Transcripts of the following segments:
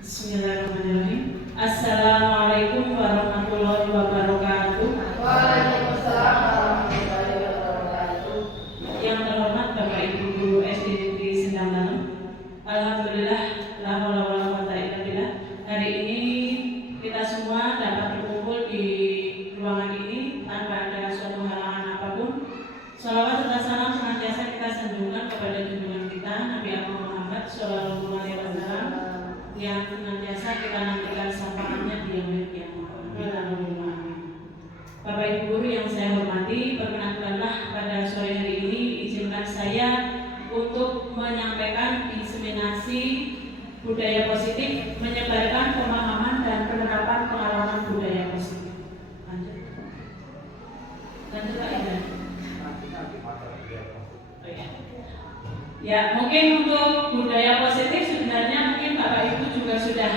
Bismillahirrahmanirrahim. Assalamualaikum warahmatullahi wabarakatuh. Waalaikumsalam warahmatullahi wabarakatuh. Yang terhormat Bapak Ibu Guru SD Negeri Sendang Dalam, alhamdulillah la haula wala quwata illa billah. Hari ini kita semua dapat berkumpul di ruangan ini tanpa ada suatu halangan apapun. Shalawat serta salam senantiasa kita sanjungkan kepada junjungan kita Nabi Muhammad sallallahu alaihi wasallam yang senantiasa kita nantikan syafaatnya di yaumil qiyamah. Bapak Ibu Guru yang saya hormati, perkenankanlah pada sore hari ini izinkan saya untuk menyampaikan diseminasi budaya positif, menyebarkan pemahaman dan penerapan pengalaman budaya positif. Lanjut Pak Idan. Ya, mungkin untuk budaya positif sebenarnya mungkin Bapak Ibu juga sudah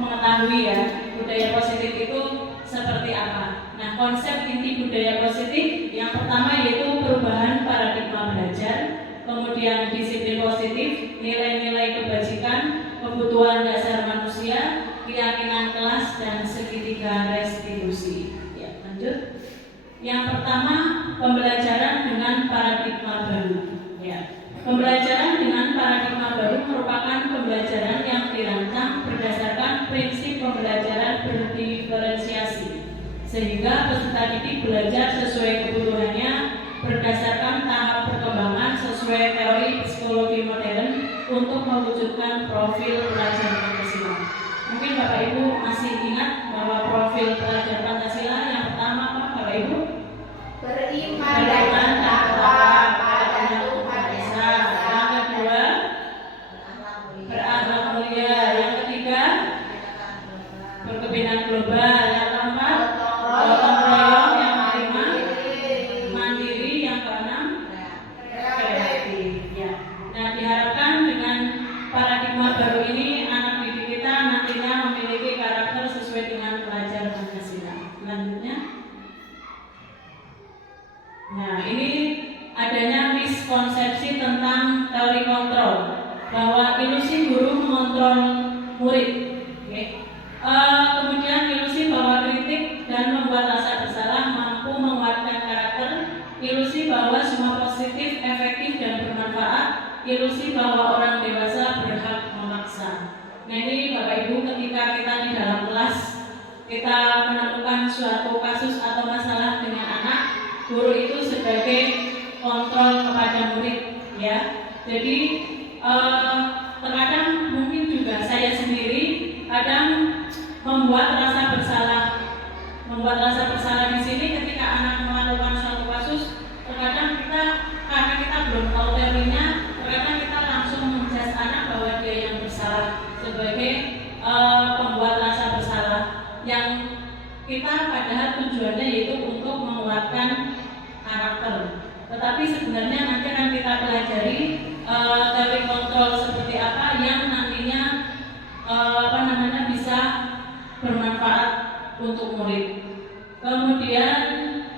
mengetahui ya, budaya positif itu seperti apa. Nah, konsep inti budaya positif yang pertama yaitu perubahan paradigma belajar, kemudian disiplin positif, nilai-nilai kebajikan, kebutuhan dasar manusia, keyakinan kelas, dan segitiga restitusi. Ya, lanjut. Yang pertama, pembelajaran dengan paradigma baru. Ya. Pembelajaran dengan paradigma baru merupakan pembelajaran yang dirancang berdasarkan prinsip pembelajaran berdiferensiasi, sehingga peserta didik belajar sesuai kebutuhannya berdasarkan tahap perkembangan sesuai teori psikologi modern untuk mewujudkan profil pelajar Pancasila. Mungkin Bapak Ibu masih ingat bahwa profil pelajar Pancasila yang pertama apa Bapak Ibu? Beriman dan takwa pada Tuhan Esa. Yang kedua, berakhlak mulia. Yang ketiga, berkepentingan global. Yang keempat, gotong royong. Yang kelima, mandiri. Yang keenam, kreatif. Ya. Nah, diharapkan dengan paradigma baru ini anak didik kita nantinya memiliki karakter sesuai dengan pelajar Pancasila. Selanjutnya. Nah, ini adanya miskonsepsi tentang teori kontrol, bahwa ilusi guru mengontrol murid. Kemudian ilusi bahwa kritik dan membuat rasa bersalah mampu menguatkan karakter, ilusi bahwa semua positif, efektif, dan bermanfaat, ilusi bahwa orang dewasa berhak memaksa. Nah, ini Bapak Ibu, ketika kita di dalam kelas kita menemukan suatu kasus atau masalah dengan anak, guru itu sebagai kontrol kepada murid, ya. Jadi terkadang mungkin juga saya sendiri kadang membuat rasa bersalah di sini ketika anak melakukan suatu kasus. Terkadang kita karena kita belum tahu teorinya, terkadang kita langsung menjudge anak bahwa dia yang bersalah sebagai pembuat rasa bersalah, yang kita padahal tujuannya yaitu untuk menguatkan karakter. Tetapi sebenarnya nanti akan kita pelajari teori kontrol seperti apa yang nantinya bisa bermanfaat untuk murid. Kemudian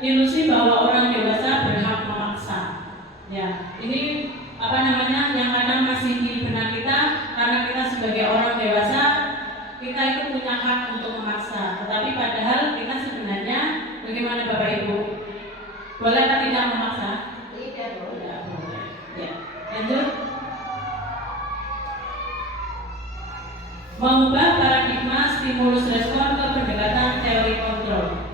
ilusi bahwa orang dewasa berhak memaksa. Ya, ini yang kadang masih di benak kita, karena kita sebagai orang dewasa kita itu punya hak untuk memaksa. Tetapi padahal kita sebenarnya bagaimana Bapak Ibu? Boleh atau tidak memaksa? Tidak boleh. Ya, lanjut. Mengubah paradigma stimulus respon ke pendekatan teori kontrol.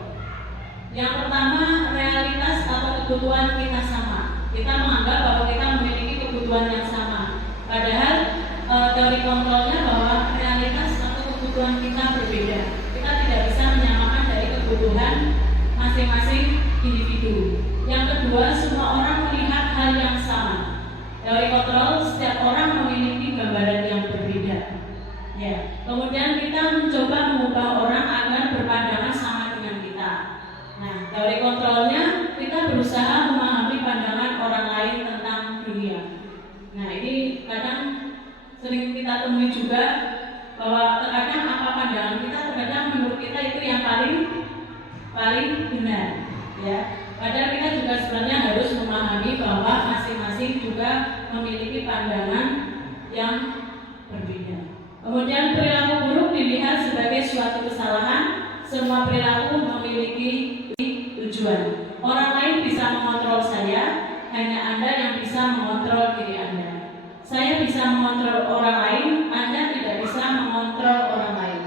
Yang pertama, realitas atau kebutuhan kita sama. Kita menganggap bahwa kita memiliki kebutuhan yang sama. Padahal teori kontrolnya bahwa realitas atau kebutuhan kita berbeda. Kita tidak bisa menyamakan dari kebutuhan masing-masing individu. Yang kedua, semua orang melihat hal yang sama. Teori kontrol, setiap orang memiliki gambaran yang berbeda. Ya. Kemudian kita mencoba mengubah orang agar berpandangan sama dengan kita. Nah, teori kontrolnya kita berusaha memahami pandangan orang lain tentang dunia. Nah, ini kadang sering kita temui juga bahwa terkadang apa pandangan kita, terkadang menurut kita itu yang paling benar. Ya. Padahal kita juga sebenarnya harus memahami bahwa masing-masing juga memiliki pandangan yang berbeda. Kemudian perilaku buruk dilihat sebagai suatu kesalahan. Semua perilaku memiliki tujuan. Orang lain bisa mengontrol saya, hanya Anda yang bisa mengontrol diri Anda. Saya bisa mengontrol orang lain, Anda tidak bisa mengontrol orang lain.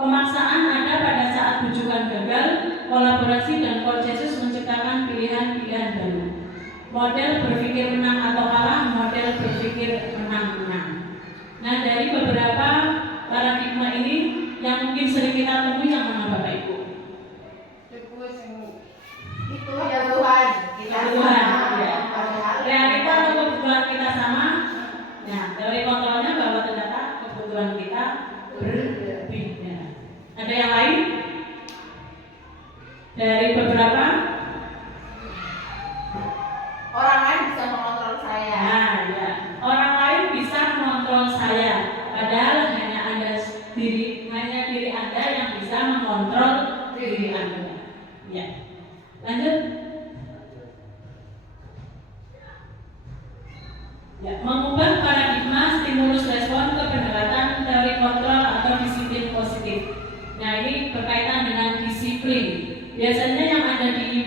Pemaksaan ada pada saat bujukan gagal, kolaborasi dan konsensus menciptakan pilihan-pilihan baru. Model berpikir menang atau kalah, model berpikir menang-menang. Nah, dari beberapa paradigma ini yang mungkin sering kita temui yang mana Bapak Ibu? Itu ya Tuhan, kita Tuhan, sama. ya. Realita atau kebutuhan kita sama. Nah, teori kontrolnya bahwa ternyata kebutuhan kita berbeda. Ada yang lain? Dari beberapa? Orang lain bisa mengontrol saya. Nah, ya. Orang lain bisa mengontrol saya. Padahal hanya diri Anda yang bisa mengontrol diri Anda. Ya. Lanjut. Ya, mengubah paradigma stimulus respon ke pendekatan teori kontrol atau disiplin positif. Nah, ini berkaitan dengan disiplin. Biasanya yang ada di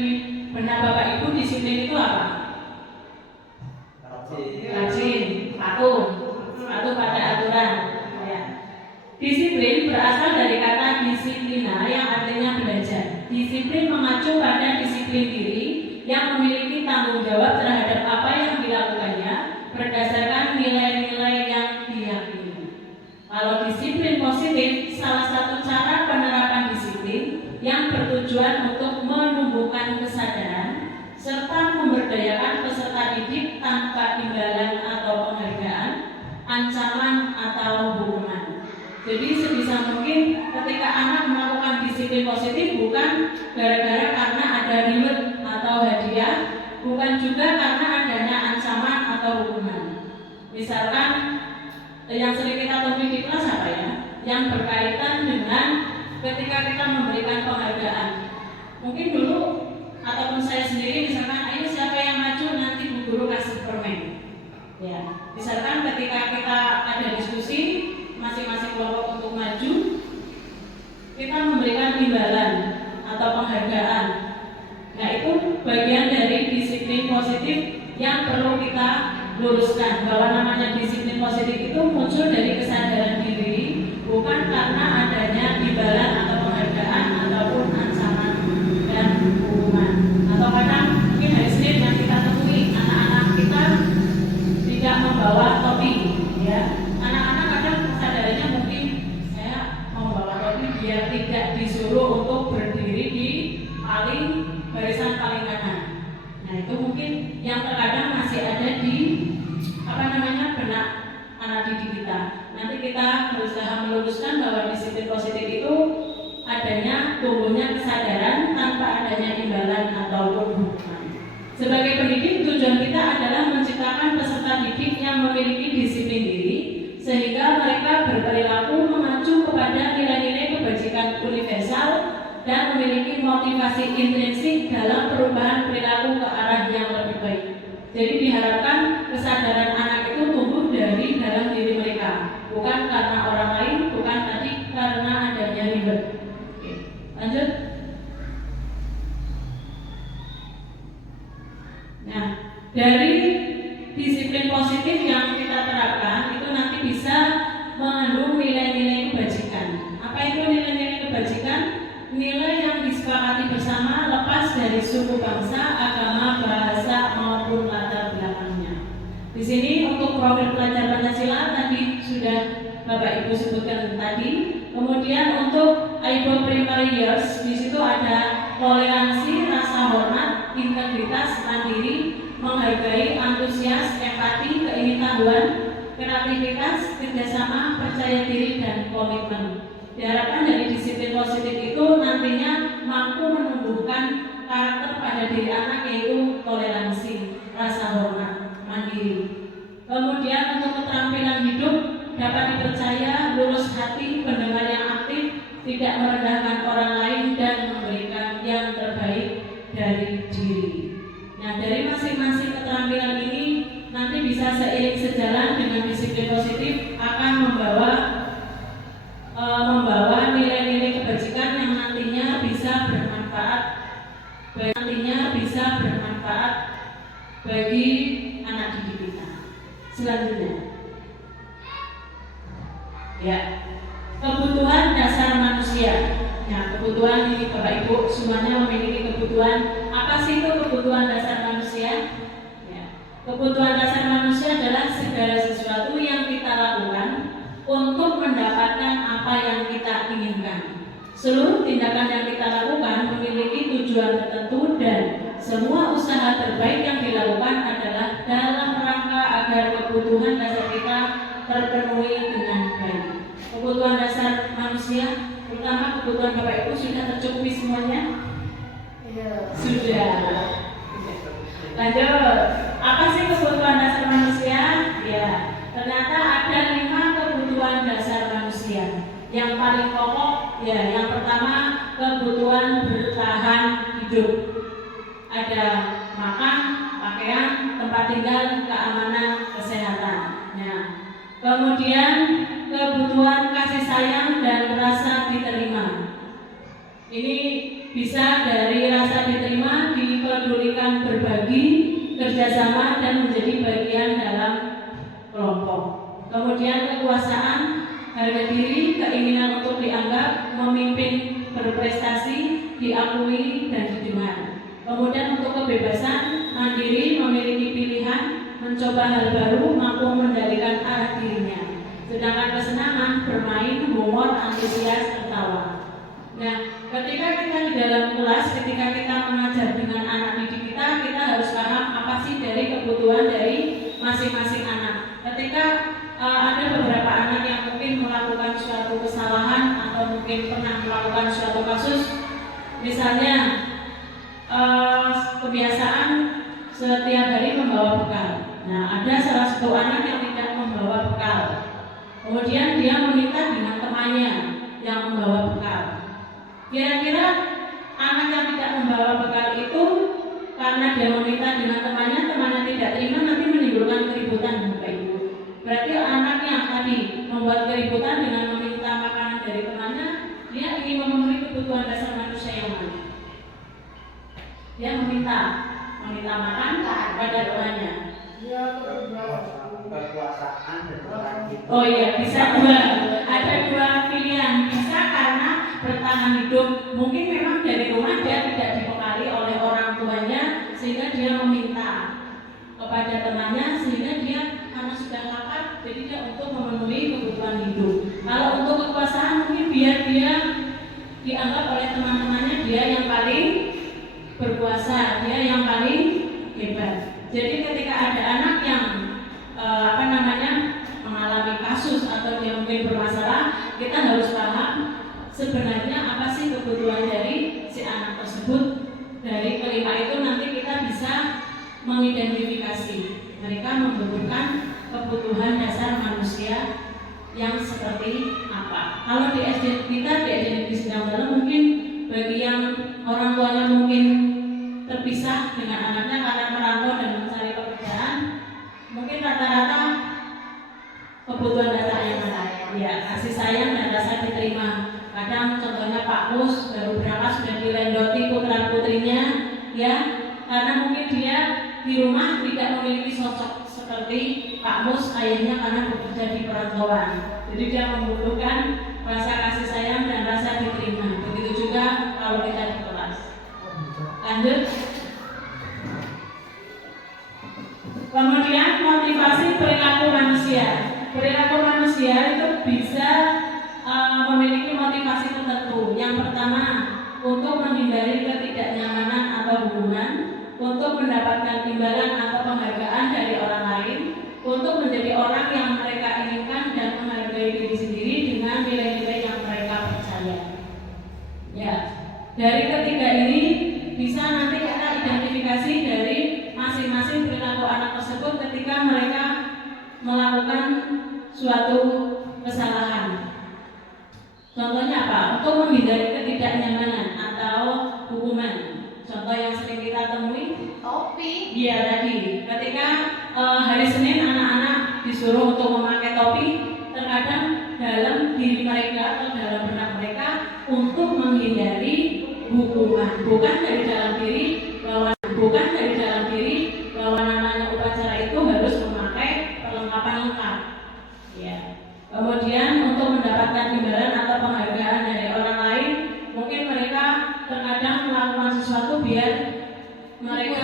benak Bapak Ibu disiplin itu apa? Rajin, patuh pada aturan. Ya. Disiplin berasal dari kata disiplina yang artinya belajar. Disiplin mengacu pada disiplin diri yang memiliki tanggung jawab terhadap apa yang dilakukannya berdasarkan nilai-nilai yang diyakini. Kalau disiplin positif, salah satu cara penerapan disiplin yang bertujuan untuk menumbuhkan kesadaran serta memberdayakan peserta didik tanpa imbalan atau penghargaan, ancaman atau hukuman. Jadi sebisa mungkin ketika anak melakukan disiplin positif bukan gara-gara karena ada reward atau hadiah, bukan juga karena adanya ancaman atau hukuman. Misalkan yang sering kita temui di kelas apa ya? Yang berkaitan dengan ketika kita memberikan penghargaan. Mungkin dulu ataupun saya sendiri misalkan, ayo siapa yang maju nanti Bu Guru kasih permen. Ya, misalkan ketika kita ada diskusi masing-masing kelompok untuk maju, kita memberikan imbalan atau penghargaan. Nah, itu bagian dari disiplin positif yang perlu kita luruskan, bahwa namanya disiplin positif itu muncul dari kesadaran diri, bukan karena adanya imbalan atau penghargaan ataupun ancaman dan hukuman. Atau kadang mungkin hari Senin yang kita temui anak-anak kita tidak membawa topi, ya. Anak-anak kadang kesadarannya mungkin saya membawa topi biar tidak disuruh untuk berdiri di barisan paling kanan. Nah, itu mungkin yang terkadang masih ada di benak anak didik kita. Nanti kita berusaha meluruskan bahwa disiplin positif itu adanya tumbuhnya kesadaran tanpa adanya imbalan ataupun hukuman. Sebagai pendidik, tujuan kita adalah menciptakan peserta didik yang memiliki disiplin diri sehingga mereka berperilaku mengacu kepada nilai-nilai kebajikan universal dan memiliki motivasi intrinsik dalam perubahan perilaku ke arah yang lebih baik. Jadi diharapkan kesadaran anak itu tumbuh dari dalam diri mereka, bukan karena orang lain, bukan tadi karena adanya ribet. Oke, lanjut. Nah, dari disiplin positif yang kita terapkan itu nanti bisa mengandung nilai-nilai kebajikan. Apa itu nilai yang disepakati bersama lepas dari suku bangsa, agama, bahasa maupun latar belakangnya. Di sini untuk profil pelajar Pancasila tadi sudah Bapak Ibu sebutkan tadi. Kemudian untuk IPO primary years di situ ada toleransi, rasa hormat, integritas, mandiri, menghargai, antusias, empati, keingin-tahuan, kreativitas, kerjasama, percaya diri, dan komitmen. Diharapkan dari disiplin positif itu nantinya mampu menumbuhkan karakter pada diri anak, yaitu toleransi, rasa hormat, mandiri. Kemudian untuk keterampilan hidup dapat dipercaya, lurus hati, pendengar yang aktif, tidak merendahkan orang lain, dan memberikan yang terbaik dari diri. Nah, dari masing-masing keterampilan ini nanti bisa seiring sejalan dengan disiplin positif akan membawa nilai-nilai kebajikan yang nantinya bisa bermanfaat bagi anak didik kita. Selanjutnya, ya, kebutuhan dasar manusia. Nah, kebutuhan ini Bapak Ibu semuanya memiliki kebutuhan. Apa sih itu kebutuhan dasar manusia? Ya, kebutuhan dasar manusia adalah segala sesuatu yang kita lakukan untuk mendapatkan apa yang kita inginkan. Seluruh tindakan yang kita lakukan memiliki tujuan tertentu dan semua usaha terbaik yang dilakukan adalah dalam rangka agar kebutuhan dasar kita terpenuhi dengan baik. Kebutuhan dasar manusia, terutama kebutuhan Bapak Ibu sudah tercukupi semuanya? Iya. Sudah. Lanjut, apa sih kebutuhan dasar manusia? Ya, ternyata ada 5 kebutuhan dasar manusia. Yang paling pokok, ya, yang pertama kebutuhan bertahan hidup. Ada makan, pakaian, tempat tinggal, keamanan, kesehatan. Nah, kemudian kebutuhan kasih sayang dan rasa diterima. Ini bisa dari rasa diterima, dipedulikan, berbagi, kerjasama, dan menjadi bagian dalam kelompok. Kemudian kekuasaan, harga diri, keinginan untuk dianggap, memimpin, berprestasi, diakui, dan didengar. Kemudian untuk kebebasan, mandiri, memiliki pilihan, mencoba hal baru, mampu mengendalikan arah dirinya. Sedangkan kesenangan, bermain, humor, antusias, tertawa. Nah, ketika kita di dalam kelas, ketika kita mengajar dengan anak didik kita harus paham apa sih dari kebutuhan dari masing-masing anak. Ketika ada beberapa anak yang mungkin melakukan suatu kesalahan atau mungkin pernah melakukan suatu kasus, misalnya kebiasaan setiap hari membawa bekal. Nah, ada salah satu anak yang tidak membawa bekal. Kemudian dia meminta dengan temannya yang membawa bekal. Kira-kira anak yang tidak membawa bekal itu karena dia meminta dengan temannya tidak terima, nanti menimbulkan keributan, Bapak Ibu. Berarti anak yang tadi membuat keributan dengan meminta makanan dari temannya, dia ingin memenuhi kebutuhan dasar manusia yang mana? Dia meminta makan kepada temannya. Kekuasaan dan Oh iya, bisa dua. Ada 2 pilihan. Bisa karena bertahan hidup. Mungkin memang dari rumah dia tidak dibekali oleh orang tuanya, sehingga dia meminta kepada temannya, sehingga dia karena sudah lapar, jadi dia untuk memenuhi kebutuhan hidup. Kalau untuk kekuasaan mungkin biar dia dianggap oleh teman-temannya dia yang paling berkuasa, dia yang paling hebat. Jadi ketika ada anak yang mengalami kasus atau dia mungkin bermasalah, kita harus paham sebenarnya apa sih kebutuhan dari si anak tersebut. Dari kelima itu nanti kita bisa mengidentifikasi mereka membutuhkan kebutuhan dasar manusia yang seperti apa. Kalau di SD kita, di SD sedang dalam, mungkin bagi yang orang tuanya mungkin terpisah dengan anaknya karena merantau dan mencari pekerjaan, mungkin rata-rata kebutuhan dasar yang ada, ya, kasih sayang dan rasa diterima. Kadang contohnya Pak Mus baru berangkat sudah dilendoti putra putrinya, ya, karena mungkin dia di rumah tidak memiliki sosok seperti Pak Mus ayahnya karena bekerja di perantauan. Jadi dia membutuhkan rasa kasih sayang dan rasa diterima. Begitu juga untuk menghindari ketidaknyamanan atau hukuman, untuk mendapatkan imbalan atau penghargaan dari orang lain, untuk menjadi orang yang mereka inginkan dan menghargai diri sendiri dengan nilai-nilai yang mereka percaya. Ya, dari ketiga ini bisa nanti kita identifikasi dari masing-masing perilaku anak tersebut ketika mereka melakukan suatu kesalahan. Contohnya apa? Untuk menghindari ketidaknyamanan atau hukuman. Contoh yang sering kita temui, Topi. iya tadi. Ketika hari Senin anak-anak disuruh untuk memakai topi, terkadang dalam diri mereka atau dalam benak mereka untuk menghindari hukuman. Bukan dari dalam diri bahwa namanya upacara itu harus memakai perlengkapan lengkap. Ya. Kemudian untuk mendapatkan imbalan atau penghargaan dari orang lain, mungkin mereka terkadang melakukan sesuatu biar mereka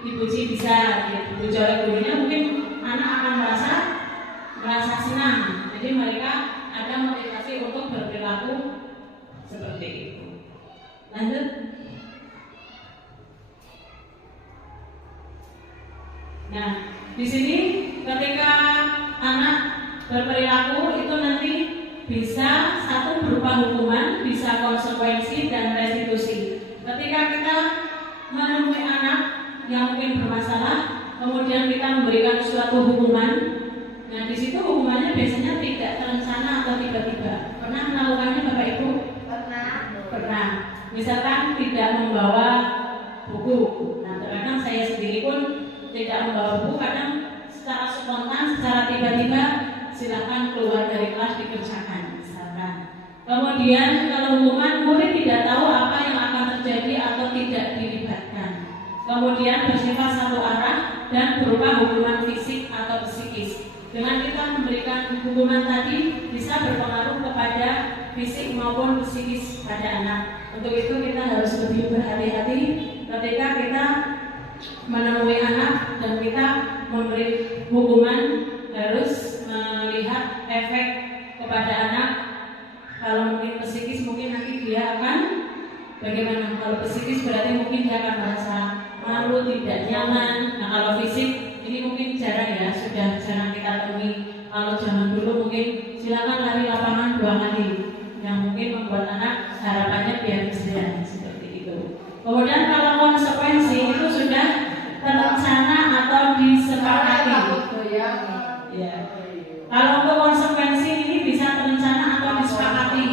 dipuji bisa, dipuji oleh gurunya, mungkin anak akan merasa senang. Jadi mereka ada motivasi untuk berperilaku seperti itu. Lanjut. Nah, di sini ketika anak berperilaku itu nanti bisa satu berupa hukuman, bisa konsekuensi dan restitusi. Ketika kita menemui anak yang mungkin bermasalah, kemudian kita memberikan suatu hukuman, nah di situ hukumannya biasanya tidak terencana atau tiba-tiba. Pernah melakukannya Bapak Ibu? Pernah. Misalkan tidak membawa buku. Nah, terkadang saya sendiri pun tidak membawa buku, kadang secara spontan, secara tiba-tiba silakan keluar dari kelas dikerjakan misalkan. Kemudian kalau hukuman, murid tidak tahu apa yang akan terjadi atau tidak dilibatkan. Kemudian bersifat satu arah dan berupa hukuman fisik atau psikis. Dengan kita memberikan hukuman tadi bisa berpengaruh kepada fisik maupun psikis pada anak. Untuk itu kita harus lebih berhati-hati ketika kita menemui anak dan kita memberi hukuman, harus melihat efek kepada anak. Kalau mungkin psikis, mungkin nanti dia akan bagaimana? Kalau psikis berarti mungkin dia akan merasa malu, tidak nyaman. Nah kalau fisik ini mungkin jarang ya, sudah jarang kita temui. Kalau zaman dulu mungkin silakan lari lapangan 2 kali, yang mungkin membuat anak harapannya biar bisa seperti itu. Kemudian kalau konsekuensi itu sudah terencana atau disepakati. Ya. Kalau untuk konsekuensi ini bisa terencana atau disepakati.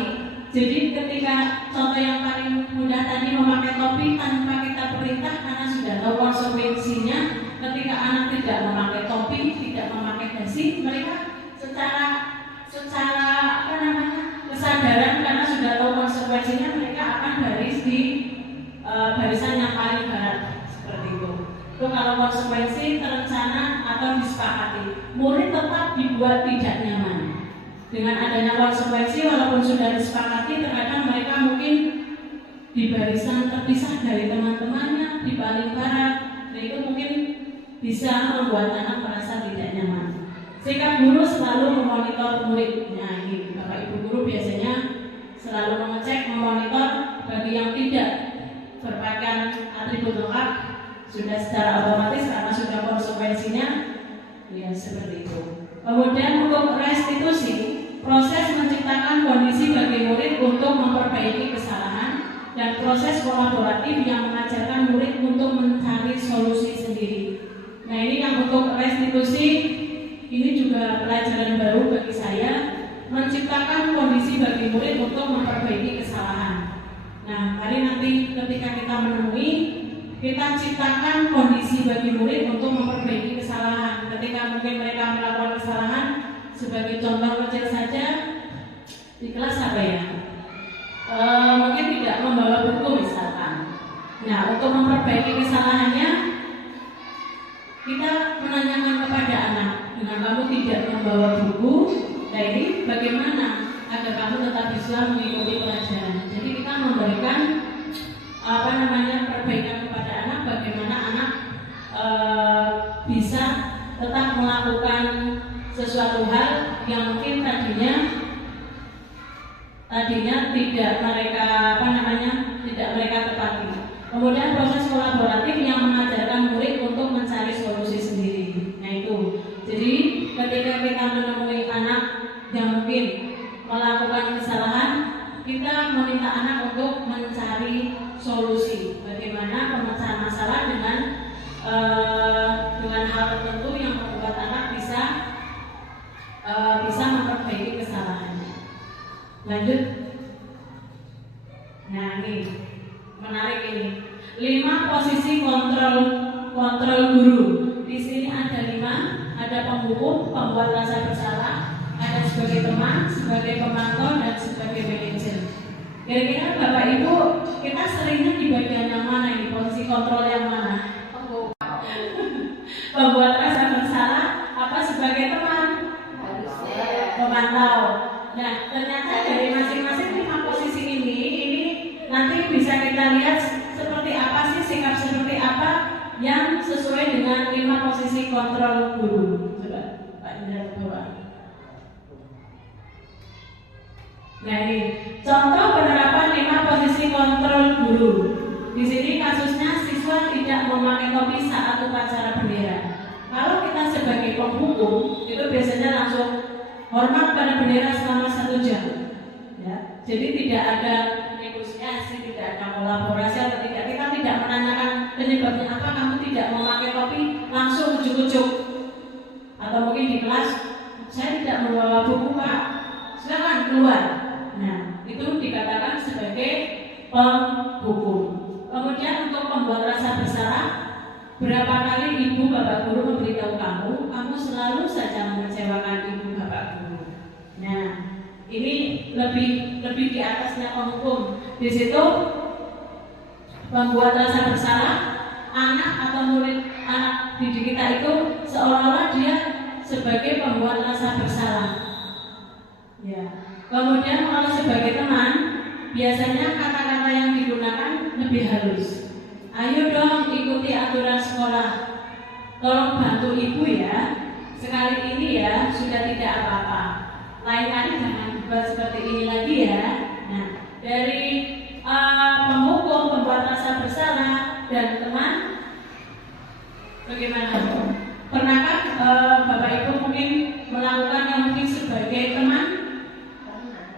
Jadi ketika contoh yang paling mudah tadi memakai topi tanpa kita perintah, karena sudah tahu konsekuensinya. Ketika anak tidak memakai topi, tidak memakai dasi, mereka secara kesadaran karena sudah tahu konsekuensinya, mereka akan baris di barisan yang paling barat seperti itu. Itu kalau konsekuensi terencana atau disepakati. Murid tetap dibuat tidak nyaman dengan adanya konsekuensi, walaupun sudah disepakati, terkadang mereka mungkin di barisan terpisah dari teman-temannya, di paling barat. Nah itu mungkin bisa membuat anak merasa tidak nyaman. Sikap guru selalu memonitor murid. Nah ini Bapak Ibu guru biasanya selalu mengecek, memonitor bagi yang tidak berpakaian atribut lengkap, sudah secara otomatis karena sudah konsekuensinya, ya seperti itu. Kemudian untuk restitusi, proses menciptakan kondisi bagi murid untuk memperbaiki kesalahan dan proses kolaboratif yang mengajarkan murid untuk mencari solusi sendiri. Nah ini yang untuk restitusi, ini juga pelajaran baru bagi saya, menciptakan kondisi bagi murid untuk memperbaiki kesalahan. Nah mari nanti ketika kita menemui, kita ciptakan kondisi bagi murid untuk memperbaiki kesalahan. Ketika mungkin mereka melakukan kesalahan, sebagai contoh kecil saja, di kelas apa ya? Mungkin tidak membawa buku misalkan. Nah untuk memperbaiki kesalahannya, kita menanyakan kepada anak, dengan kamu tidak membawa buku, nah ini bagaimana agar kamu tetap bisa mengikuti pelajaran. Jadi kita memberikan perbaikan kepada anak, bagaimana anak bisa tetap melakukan sesuatu hal yang mungkin tadinya tidak mereka tidak mereka tepati. Kemudian proses kolaboratif yang mengajarkan murid untuk mencari solusi sendiri. Nah itu. Jadi ketika kita menemui anak yang mungkin melakukan kesalahan, kita meminta anak untuk mencari solusi. Bagaimana pemecahan masalah dengan hal tertentu yang membuat anak bisa memperbaiki kesalahannya. Lanjut. Nah ini menarik ini. 5 posisi kontrol guru. Di sini ada 5. Ada penghukum, pembuat rasa bersalah, ada sebagai teman, sebagai pemantau, dan sebagai manajer. Kira-kira Bapak Ibu, kita seringnya di bagian yang mana ini? Posisi kontrol yang mana? Pembuat rasa bersalah, apa sebagai teman? Pemantau. Nah, ternyata dari masing-masing 5 posisi ini nanti bisa kita lihat seperti apa sih, sikap seperti apa yang sesuai dengan 5 posisi kontrol guru. Coba Pak Indra bawa. Nah ini contoh penerapan 5 posisi kontrol guru. Di sini kasusnya siswa tidak memakai topi saat upacara bendera. Kalau kita sebagai penghukum itu biasanya langsung hormat pada bendera selama 1 jam. Ya, jadi tidak ada negosiasi, tidak ada kolaborasi atau tidak. Kita tidak menanyakan penyebabnya apa kamu tidak memakai topi, langsung ujuk-ujuk. Atau mungkin di kelas saya tidak membawa buku Pak, silakan keluar. Nah itu dikatakan sebagai penghukum. Kemudian untuk membuat rasa bersalah, berapa kali ibu bapak guru memberitahu kamu selalu saja mengecewakan ibu bapak guru. Nah ini lebih di atasnya penghukum. Di situ membuat rasa bersalah anak atau murid anak didik kita itu seolah-olah dia sebagai pembuat rasa bersalah. Ya. Kemudian kalau sebagai teman, biasanya kata-kata yang digunakan lebih halus. Ayo dong ikuti aturan sekolah. Tolong bantu ibu ya. Sekali ini ya sudah tidak apa-apa. Lain kali jangan buat seperti ini lagi ya. Nah, dari penghukum, pembuat rasa bersalah, dan teman, bagaimana? Pernahkah Bapak Ibu mungkin melakukan yang mungkin sebagai teman?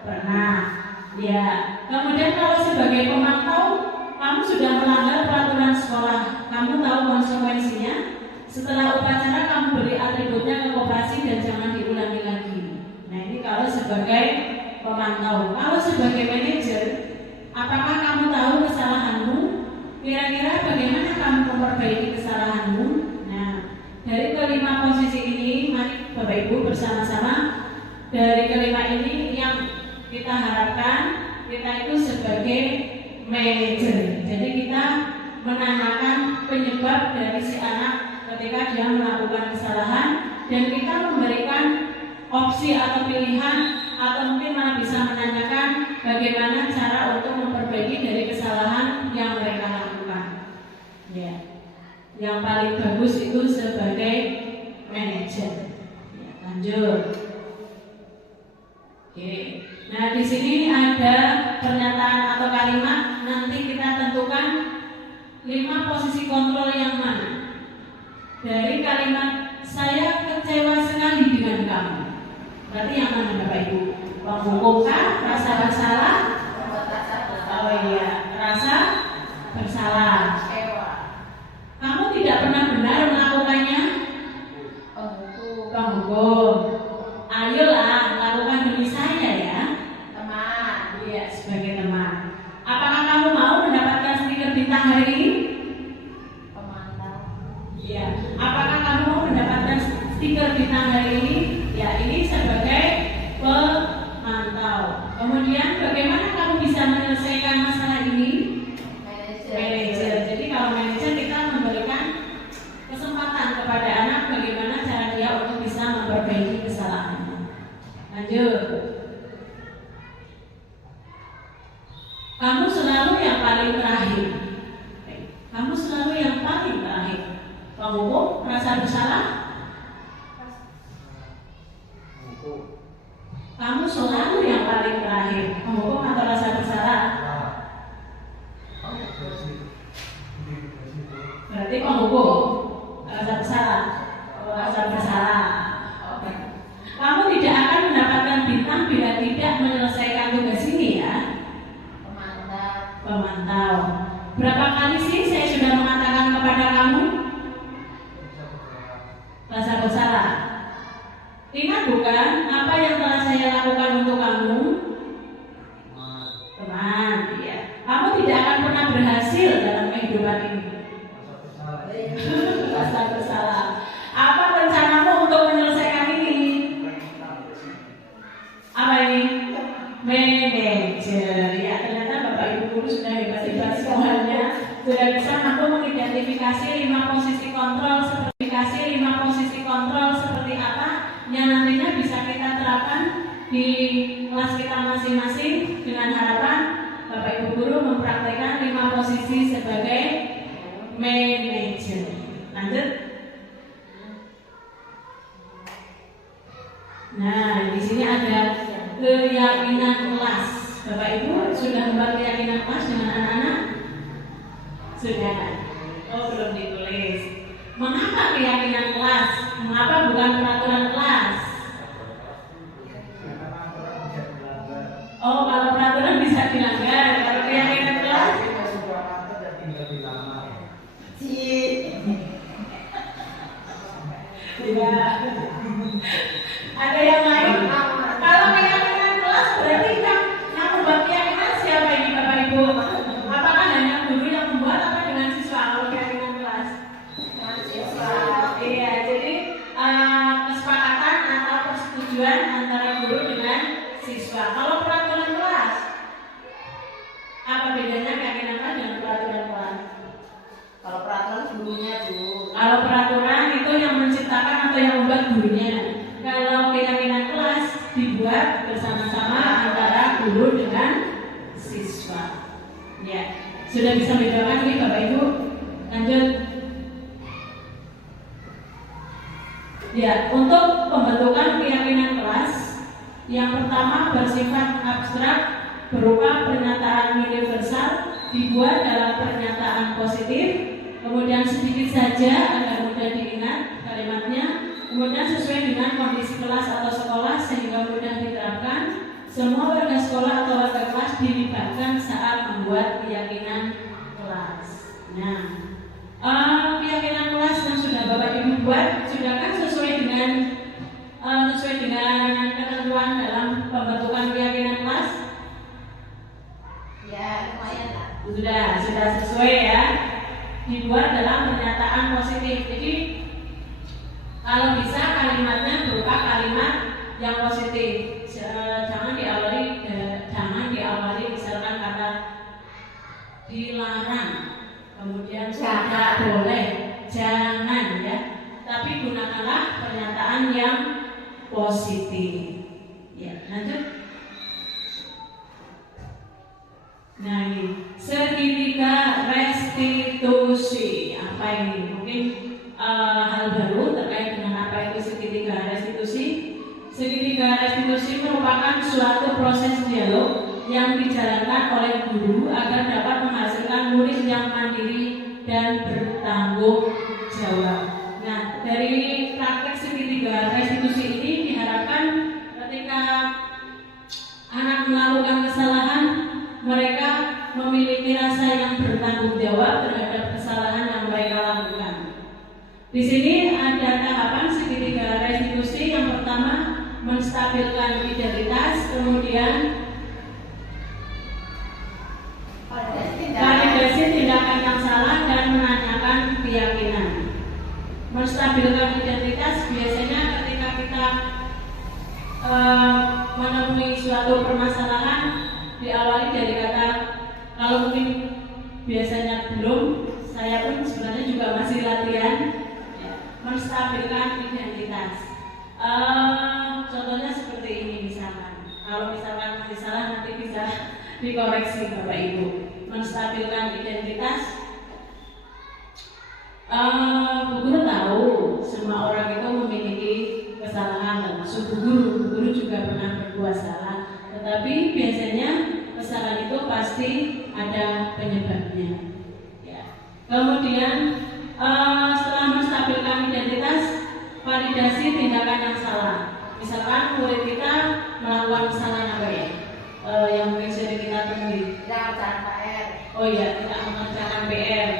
Pernah. Ya. Kemudian kalau sebagai pemantau, kamu sudah melanggar peraturan sekolah, kamu tahu konsekuensinya. Setelah upacara kamu beri atributnya ke koperasi dan jangan diulangi lagi. Nah ini kalau sebagai pemantau. Kalau sebagai manajer, apakah kamu tahu kesalahanmu? Kira-kira bagaimana kamu memperbaiki kesalahanmu? Nah, dari kelima posisi ini, mari Bapak Ibu bersama-sama. Dari kelima ini yang kita harapkan kita itu sebagai manajer. Jadi kita menanyakan penyebab dari si anak ketika dia melakukan kesalahan dan kita memberikan opsi atau pilihan atau mungkin malah bisa menanyakan bagaimana cara untuk memperbaiki dari kesalahan yang mereka lakukan. Ya. Yang paling bagus itu sebagai manajer. Ya, lanjut. Oke. Nah, di sini ada pernyataan atau kalimat, nanti kita tentukan 5 posisi kontrol yang mana. Dari kalimat saya kecewa sekali dengan kamu. Berarti yang mana Bapak Ibu? Penghukumkah? Rasa bersalah? Oh iya, rasa bersalah. Kamu tidak pernah benar melakukannya? Penghukum. Ayolah, lakukan demi saya ya. Teman. Iya, sebagai teman. Apakah kamu mau mendapatkan stiker bintang hari ini? Pemantau. Iya. Apakah kamu mau mendapatkan stiker bintang hari ini? Ya, ini sebagai pemantau. Kemudian bagaimana kamu bisa menyelesaikan masalah ini? Manajer. Jadi kalau manajer kita memberikan kesempatan kepada anak bagaimana cara dia untuk bisa memperbaiki kesalahannya. Lanjut. Kamu selalu yang paling terakhir. Kamu selalu yang paling terakhir. Penghukum, rasa bersalah? Kamu selalu yang paling terakhir. Penghukum atau rasa bersalah? kehidupan ini? Rasa bersalah. Apa rencanamu untuk menyelesaikan ini? Apa ini? Manajer. Ya, ternyata Bapak Ibu guru sudah hebat-hebat semuanya. Sudah bisa mampu mengidentifikasi 5 posisi kontrol seperti apa yang nantinya bisa kita terapkan di kelas kita masing-masing, dengan harapan Bapak Ibu guru mempraktekkan 5 posisi sebagai manajer. Lanjut. Nah, di sini ada keyakinan kelas. Bapak Ibu sudah membuat keyakinan kelas dengan anak-anak? Sudah. Oh, belum ditulis. Mengapa keyakinan kelas? Mengapa bukan peraturan kelas? Oh, kalau peraturan bisa dilanggar. Kalau keyakinan kelas? Tidak. Ada yang lain? Kalau keyakinan kelas berarti yang membuat keyakinan siapa ini Bapak Ibu? Apakah hanya guru yang membuat apa dengan siswa kalau keyakinan kelas? Siswa. Iya, jadi kesepakatan atau persetujuan antara guru dengan siswa. Kalau peraturan kelas, apa bedanya keyakinan kelas dengan peraturan kelas? Kalau peraturan gurunya Bu. Kalau peraturan itu yang menciptakan atau yang membuat gurunya. Kalau keyakinan kelas dibuat bersama-sama antara guru dengan siswa. Ya, sudah bisa bedakan nih Bapak Ibu. Lanjut. Ya, untuk pembentukan keyakinan kelas, yang pertama bersifat abstrak berupa pernyataan universal, dibuat dalam pernyataan positif, kemudian sedikit saja agar mudah diingat kalimatnya. Kemudian sesuai dengan kondisi kelas atau sekolah sehingga mudah diterapkan. Semua warga sekolah atau warga kelas dilibatkan saat membuat keyakinan kelas. Nah, keyakinan kelas yang sudah Bapak Ibu buat sudah kan sesuai dengan ketentuan dalam pembentukan keyakinan kelas? Ya, lumayan lah. Sudah sesuai ya. Dibuat dalam pernyataan positif. Jadi kalau bisa kalimatnya berupa kalimat yang positif. Jangan diawali misalkan kata dilarang, kemudian tidak boleh, jangan ya. Tapi gunakanlah pernyataan yang positif. Ya, lanjut. Nah ini segitiga restitusi. Apa ini? Mungkin hal baru terkait dengan apa itu segitiga restitusi. Segitiga restitusi merupakan suatu proses dialog yang dijalankan oleh guru agar dapat menghasilkan murid yang mandiri dan bertanggung jawab. Nah, dari praktek segitiga restitusi ini diharapkan ketika anak melakukan kesalahan, mereka memiliki rasa yang bertanggung jawab terhadap kesalahan yang mereka lakukan. Di sini ada tahapan segitiga restitusi. Yang pertama menstabilkan identitas, kemudian validasi tindakan yang salah dan menanyakan keyakinan. Menstabilkan identitas biasanya ketika kita menemui suatu permasalahan diawali dari kata, kalau mungkin biasanya belum, saya pun sebenarnya juga masih latihan ya, menstabilkan identitas. Contohnya seperti ini misalkan, kalau misalkan masih salah nanti bisa dikoreksi Bapak Ibu. Menstabilkan identitas, Bu Guru tahu semua orang itu memiliki kesalahan, termasuk Bu Guru juga pernah berbuat salah. Tetapi biasanya kesalahan itu pasti ada penyebabnya. Ya. Kemudian setelah menstabilkan identitas, validasi tindakan yang salah. Misalkan murid kita melakukan kesalahan apa ya? Yang mungkin sering kita temui. Tidak mengerjakan PR. Oh iya, tidak mengerjakan PR.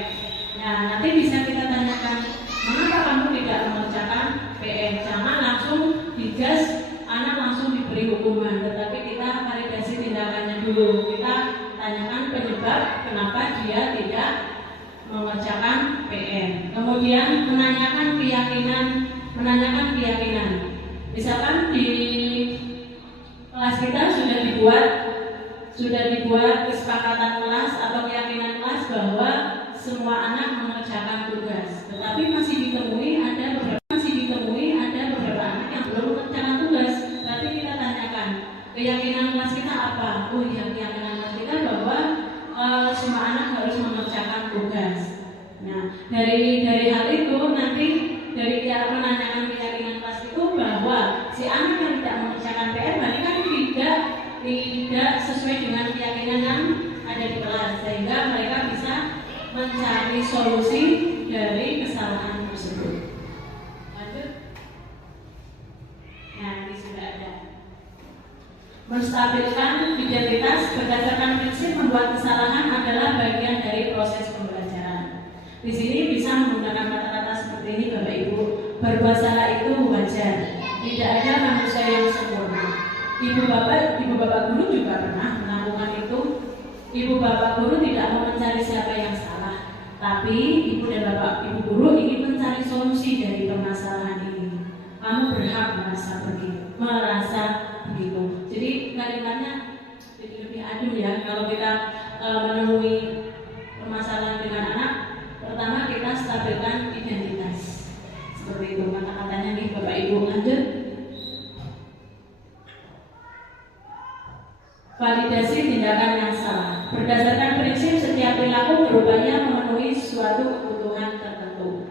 Nah, nanti bisa kita tanyakan, mengapa kamu tidak mengerjakan PR? Jangan langsung dijudge, anak langsung diberi hukuman, tetapi kita validasi tindakannya dulu. Kita tanyakan penyebab kenapa dia tidak mengerjakan PR. Kemudian menanyakan keyakinan. Misalkan di kelas kita sudah dibuat kesepakatan kelas atau keyakinan kelas bahwa semua anak mengerjakan tugas. Tetapi masih ditemui ada beberapa anak yang belum mengerjakan tugas. Berarti kita tanyakan, keyakinan kelas kita apa? Oh ya, keyakinan kelas kita bahwa semua anak harus mengerjakan tugas. Nah, dari hal itu nanti dari kita menanyakan keyakinan kelas itu bahwa si anak yang tidak mengerjakan PR berarti kan tidak sesuai dengan keyakinan yang ada di kelas, sehingga mereka bisa mencari solusi dari kesalahan tersebut. Lanjut. Nah, ini sudah ada. Menstabilkan identitas berdasarkan prinsip membuat kesalahan adalah bagian dari proses pembelajaran. Di sini bisa menggunakan kata-kata seperti ini, Bapak Ibu. Berbuat salah itu wajar. Tidak ada manusia yang sempurna. Ibu bapak guru juga pernah melakukan itu. Ibu bapak guru tidak mau mencari siapa yang salah, tapi ibu guru ingin mencari solusi dari permasalahan ini. Kamu berhak merasa begitu. Jadi kalimatnya jadi lebih adil ya. Kalau kita menemui permasalahan dengan anak, pertama kita stabilkan identitas. Seperti itu kata-katanya nih Bapak Ibu. Lanjut. Validasi tindakan yang salah. Berdasarkan prinsip setiap perilaku berupaya memenuhi suatu kebutuhan tertentu.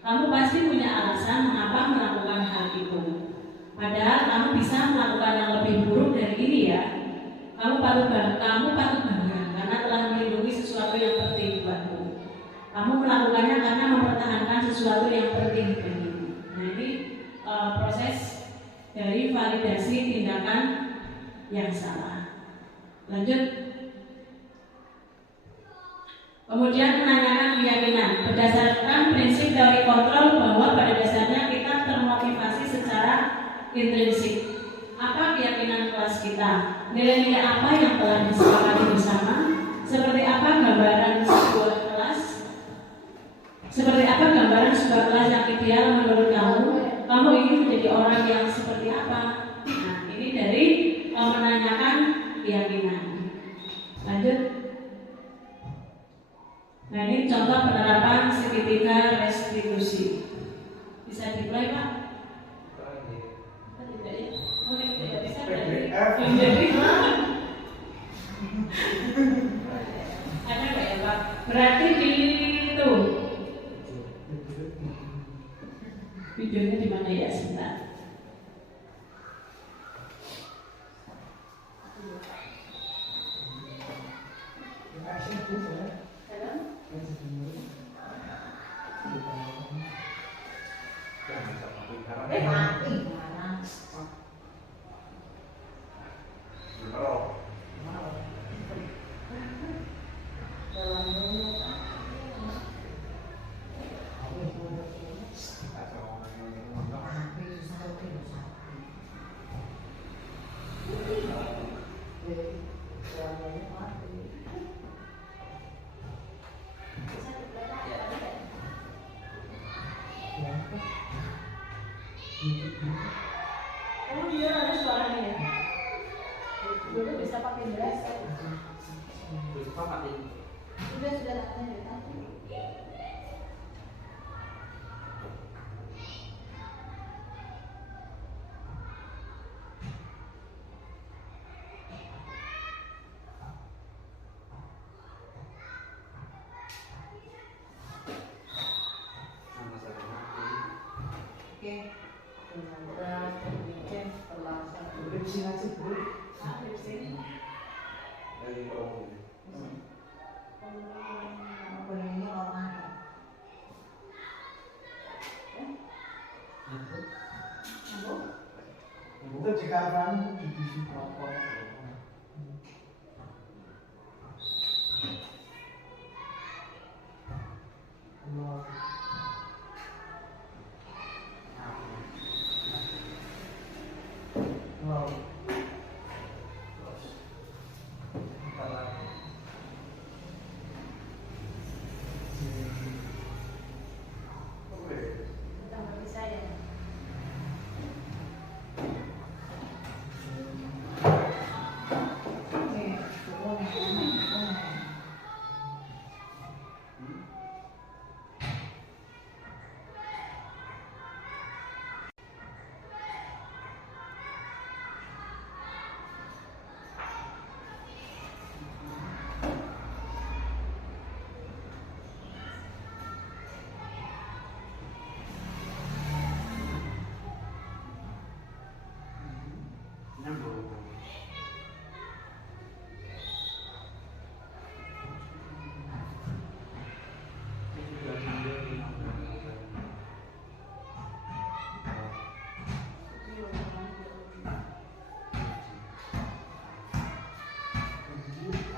Kamu pasti punya alasan mengapa melakukan hal itu. Padahal kamu bisa melakukan yang lebih buruk dari ini ya. Kamu patut bangga karena telah melindungi sesuatu yang penting buatmu. Kamu melakukannya karena mempertahankan sesuatu yang penting bagimu. Nah, ini proses dari validasi tindakan yang salah. Lanjut. Kemudian menanyakan keyakinan. Berdasarkan prinsip teori kontrol bahwa pada dasarnya kita termotivasi secara intrinsik. Apa keyakinan kelas kita? Nilai-nilai apa yang telah disepakati bersama? Seperti apa gambaran sebuah kelas? Seperti apa gambaran sebuah kelas yang ideal menurut kamu? Kamu ingin menjadi orang yang seperti apa? Nah, ini dari menanyakan keyakinan. Lanjut. Nah, ini contoh penerapan segitiga restitusi. Bisa dimulai Pak? Tidak ya? Mungkin tidak bisa dari ada nggak ya Pak? Berarti di itu videonya di mana ya sebentar? Oh dia ada suaranya ya? Dulu bisa pakai beras. Sudah tanya tadi. Sekarang divisi apa?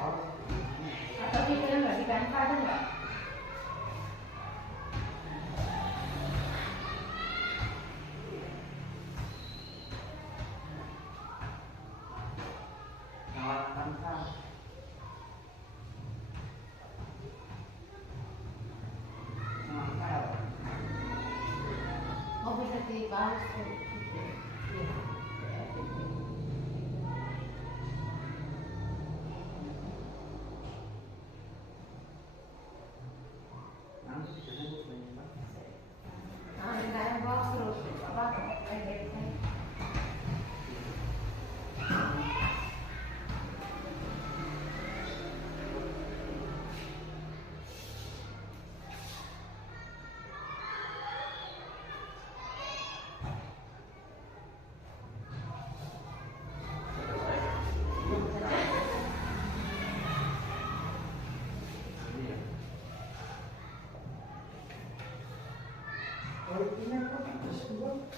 Atau video nggak di Canva ada nggak? Oh bisa dibahas tuh. Iya. Nah, saya box terus apa?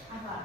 Apa?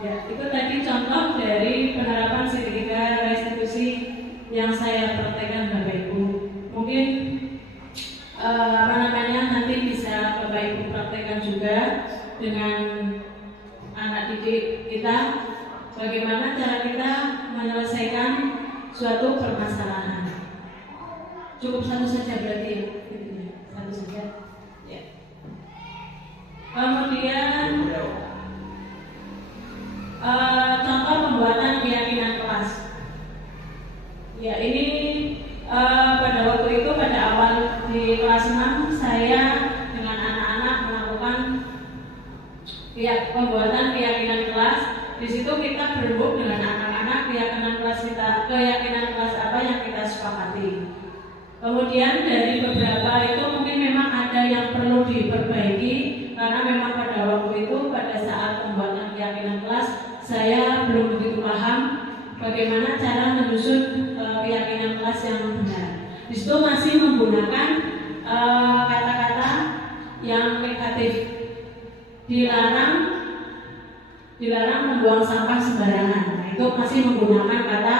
Ya, itu tadi contoh dari penerapan segitiga restitusi yang saya praktekkan Bapak Ibu. Mungkin nanti bisa Bapak Ibu praktekkan juga dengan anak didik kita, bagaimana cara kita menyelesaikan suatu permasalahan. Cukup satu saja berarti ya, satu saja. Ya. Kemudian contoh pembuatan keyakinan kelas. Ya, ini pada waktu itu pada awal di kelas 6 saya dengan anak-anak melakukan pembuatan keyakinan kelas. Di situ kita berembuk dengan anak-anak keyakinan kelas apa yang kita sepakati. Kemudian dari beberapa itu mungkin memang ada yang perlu diperbaiki karena memang pada waktu itu pada saat pembuatan keyakinan kelas saya belum begitu paham bagaimana cara menyusun keyakinan kelas yang benar. Di situ masih menggunakan kata-kata yang negatif. Dilarang membuang sampah sembarangan. Nah, itu masih menggunakan kata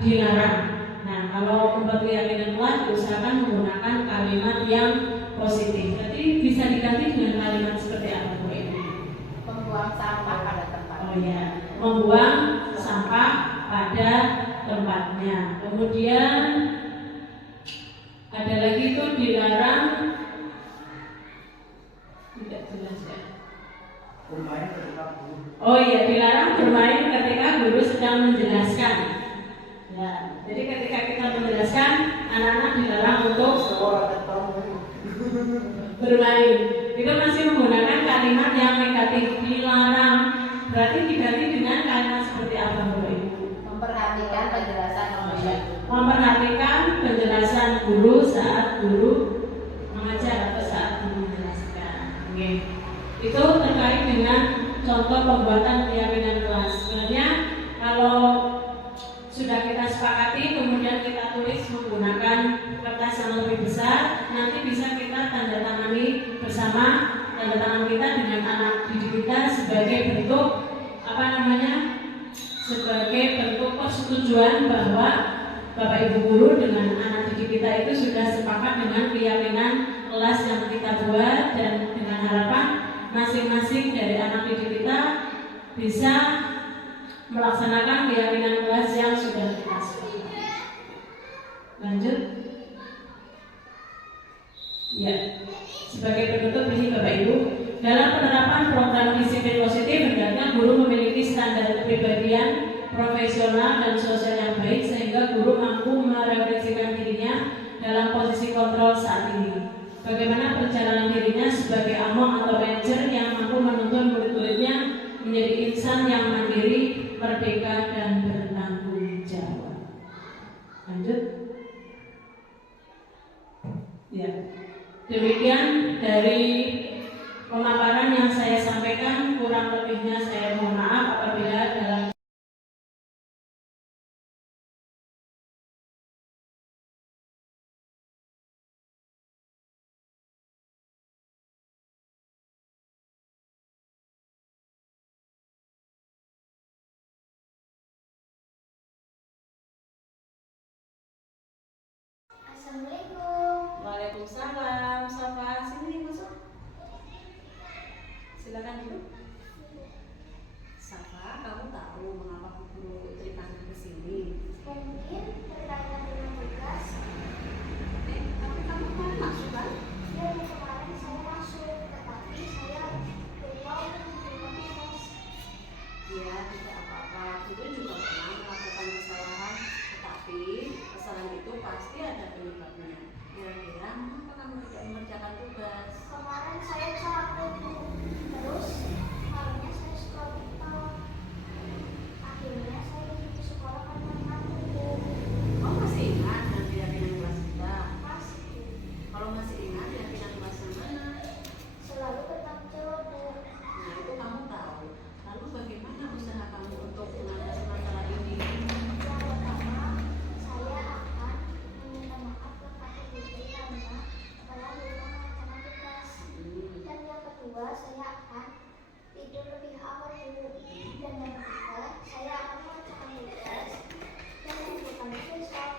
dilarang. Nah, kalau membuat keyakinan kelas diusahakan menggunakan kalimat yang positif. Jadi bisa diganti dengan kalimat seperti apa Bu ini? Membuang sampah pada tempatnya. Oh ya, membuang sampah pada tempatnya. Kemudian ada lagi itu dilarang, tidak jelas ya. Oh iya, dilarang bermain ketika guru sedang menjelaskan. Ya, jadi ketika kita menjelaskan, anak-anak dilarang untuk bermain. Itu masih menggunakan kalimat yang negatif, dilarang. Berarti diganti dengan kalimat seperti apa, Bapak Ibu? Memperhatikan penjelasan dosen. Memperhatikan penjelasan guru saat guru mengajar atau saat guru menjelaskan. Oke. Itu terkait dengan contoh pembuatan keyakinan kelas. Sebenarnya kalau sudah kita sepakati, kemudian kita tulis menggunakan kertas yang lebih besar, nanti bisa kita tanda tangani bersama, tanda tangan kita dengan anak didik kita sebagai bentuk sebagai bentuk persetujuan bahwa Bapak Ibu guru dengan anak didik kita itu sudah sepakat dengan keyakinan kelas yang kita buat, dan dengan harapan masing-masing dari anak didik kita bisa melaksanakan keyakinan kelas yang sudah kita sepakati. Lanjut. Ya, sebagai penutup ini Bapak Ibu, dalam penerapan program disiplin positif hendaknya guru memiliki standar kepribadian profesional dan sosial yang baik sehingga guru mampu merefleksikan dirinya dalam posisi kontrol saat ini. Bagaimana perjalanan dirinya sebagai among atau manajer yang mampu menuntun murid-muridnya menjadi insan yang mandiri, merdeka, dan bertanggung jawab. Lanjut. Ya. Demikian dari pemaparan yang saya sampaikan, kurang lebihnya saya mohon maaf apabila dalam Assalamualaikum. Waalaikumsalam. Safa, sini masuk. Silakan duduk. Safa, kamu tahu mengapa guru ceritakan ke sini? Mungkin berkaitan dengan tugas. Tapi kamu kemarin masuk kan? Ya, kemarin saya masuk, tetapi saya lupa untuk menerima tugas. Ya, tidak apa-apa. Guru juga pernah melakukan kesalahan, tetapi kesalahan itu pasti ada penyebabnya. Kira-kira mengapa kamu tidak mengerjakan tugas? Kemarin saya capek, terus malamnya saya sekolah TikTok. Akhirnya saya di sekolah karena ngantuk. Oh, masih ingat dengan keyakinan kelas kita? Masih Kalau masih ingat keyakinan kelas yang mana? selalu tetap ceroboh. Nah, itu kamu tahu. Lalu bagaimana usaha kamu untuk mengatasi masalah ini? Yang pertama, saya akan meminta maaf kepada guru karena telah lupa melaksanakan tugas. Dan yang kedua, saya akan tidur lebih awal dulu. Dan yang ketiga, saya akan melaksanakan tugas dan menentukan besok.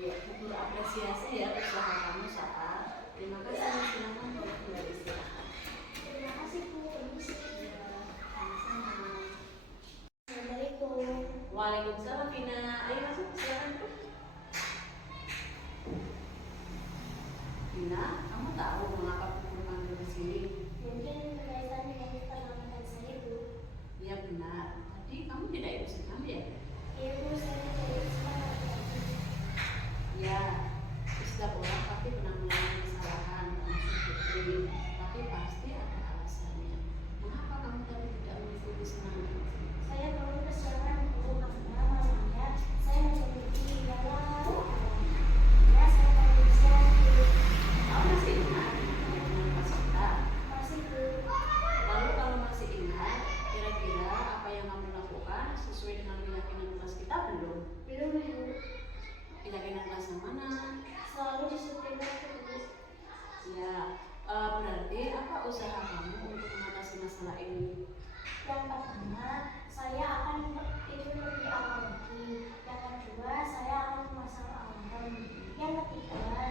Ya, guru apresiasi ya usaha kamu saat. Terima kasih. Silakan kalau sudah istirahat. Terima kasih Bu. Permisi. Ya, sama-sama. Assalamualaikum. Waalaikumsalam, Vina. Ayo masuk, silakan. Vina, kamu tahu mengapa guru panggil ke sini? Mungkin berkaitan dengan pengamatan saya Bu. Ya benar. Tadi kamu tidak ikut senam ya? Iya Bu, saya dari sekolah. Ya, setiap orang pasti pernah mengalami kesalahan, termasuk Putri. Tapi pasti ada alasannya. Mengapa kamu tadi tidak mengikuti senam? Saya baru kesiangan Bu, karena malamnya saya menjadi dalam. Ya, saya baru kesiangan Bu. Kamu masih ingat dengan kelas kita? Masih Bu. Lalu kalau masih ingat, kira-kira apa yang kamu lakukan sesuai dengan keyakinan kelas kita belum? Belum Bu. Keyakinan kelas yang mana? Selalu disiplin terus. Ya, berarti apa usaha kamu untuk mengatasi masalah ini? Yang pertama, saya akan tidur lebih awal lagi. Yang kedua, saya akan memasang alarm. Yang ketiga,